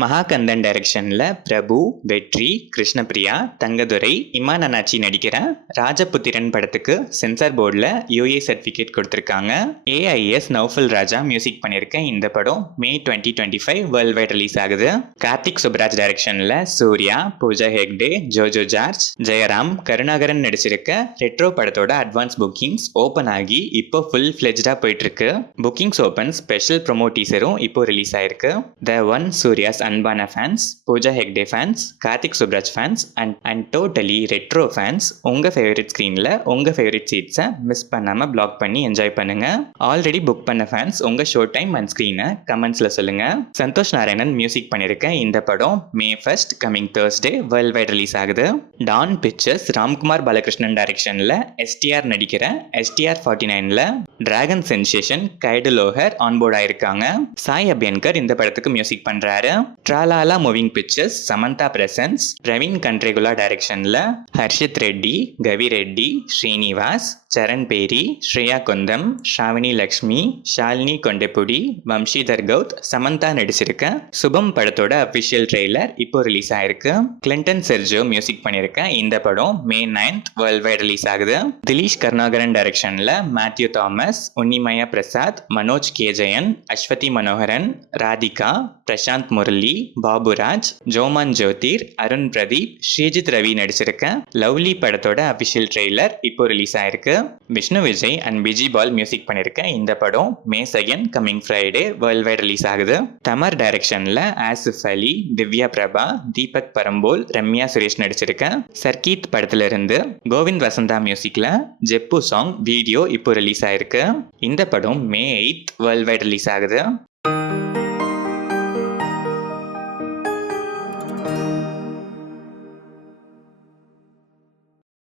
மகாகந்தன் டைரக்ஷன்ல பிரபு, வெற்றி, கிருஷ்ணபிரியா, தங்கதுரை, இமான் அண்ணாச்சி நடிக்கிற ராஜபுத்திரன் படத்துக்கு சென்சார் போர்டில் யூஏ சர்டிஃபிகேட் கொடுத்துருக்காங்க. ஏஐஎஸ் நௌஃபல் ராஜா மியூசிக் பண்ணியிருக்க இந்த படம் மே 2025 வேர்ல்ட் வைட் ரிலீஸ் ஆகுது. கார்த்திக் சுப்ராஜ் டைரக்ஷன்ல சூர்யா, பூஜா ஹெக்டே, ஜோஜோ ஜார்ஜ், ஜெயராம், கருணாகரன் நடிச்சிருக்க ரெட்ரோ படத்தோட அட்வான்ஸ் புக்கிங்ஸ் ஓப்பன் ஆகி இப்போ ஃபுல் ஃபிளெஜ்டா போயிட்டு இருக்கு. புக்கிங்ஸ் ஓப்பன் ஸ்பெஷல் ப்ரோமோ டீசரும் இப்போ ரிலீஸ் ஆயிருக்கு. த ஒன் சூர்யாஸ் அன்பான fans, Pooja Hegde fans, Karthik Subbaraj fans and totally Retro fans உங்க ஃபேவரட் ஸ்க்ரீன்ல உங்க ஃபேவரட் சீட்ஸை மிஸ் பண்ணாம பிளாக் பண்ணி என்ஜாய் பண்ணுங்க. ஆல்ரெடி புக் பண்ண ஃபேன்ஸ் உங்க ஷோ டைம் அண்ட் ஸ்க்ரீனை கமெண்ட்ஸ்ல சொல்லுங்க. சந்தோஷ் நாராயணன் மியூசிக் பண்ணிருக்க இந்த படம் May 1 coming Thursday world wide release ஆகுது. டான் பிக்சர்ஸ் ராம்குமார் பாலகிருஷ்ணன் டைரக்ஷன்ல எஸ்டிஆர் நடிக்கிற எஸ்டிஆர் 49ல Dragon sensation Kayadu Lohar onboard ஆயிருக்காங்க. சாய் அபியன்கர் இந்த படத்துக்கு மியூசிக் பண்றாரு. Tralala moving pictures Samantha presents Praveen Kandregula டைரக்ஷன்ல ஹர்ஷித் ரெட்டி, கவி ரெட்டி, ஸ்ரீனிவாஸ், சரண் பேரி, ஸ்ரேயா குந்தம், ஷாவினி லக்ஷ்மி, ஷாலினி கொண்டெப்புடி, வம்ஷிதர் கவுத், சமந்தா நடிச்சிருக்க சுபம் படத்தோட அபிஷியல் ட்ரெய்லர் இப்போ ரிலீஸ் ஆயிருக்கு. கிளின்டன் செர்ஜியோ மியூசிக் பண்ணிருக்க இந்த படம் மே 9 வேர்ல்ட் வைட் ரிலீஸ் ஆகுது. திலீஷ் கருணாகரன் டைரக்ஷன்ல மேத்யூ தாமஸ், உன்னிமயா பிரசாத், மனோஜ் கே ஜெயன், அஸ்வதி மனோகரன், ராதிகா, பிரசாந்த் முரளி, பாபுராஜ், ஜோமான் ஜோதிர், அருண் பிரதீப், ஸ்ரீஜித் ரவி நடிச்சிருக்க லவ்லி படத்தோட அபிஷியல் ட்ரெய்லர் இப்போ ரிலீஸ் ஆயிருக்கு. Vishnu Vijay and Bijibal music பண்ணிருக்க இந்த படம் May 2 coming Friday world wide release ஆகுது. தமர் டைரக்ஷன்ல ஆசிஃப் அலி, திவ்யா பிரபா, தீபக் பரம்போல், ரம்யா சுரேஷ் நடிச்சிருக்க சர்க்கீத் படத்துல இருந்து கோவிந்த் வசந்தா மியூசிக்ல ஜெப்பு சாங் வீடியோ இப்போ ரிலீஸ் ஆயிருக்கு. இந்த படம் மே 8 வேர்ல்ட் வைட் ரிலீஸ் ஆகுது.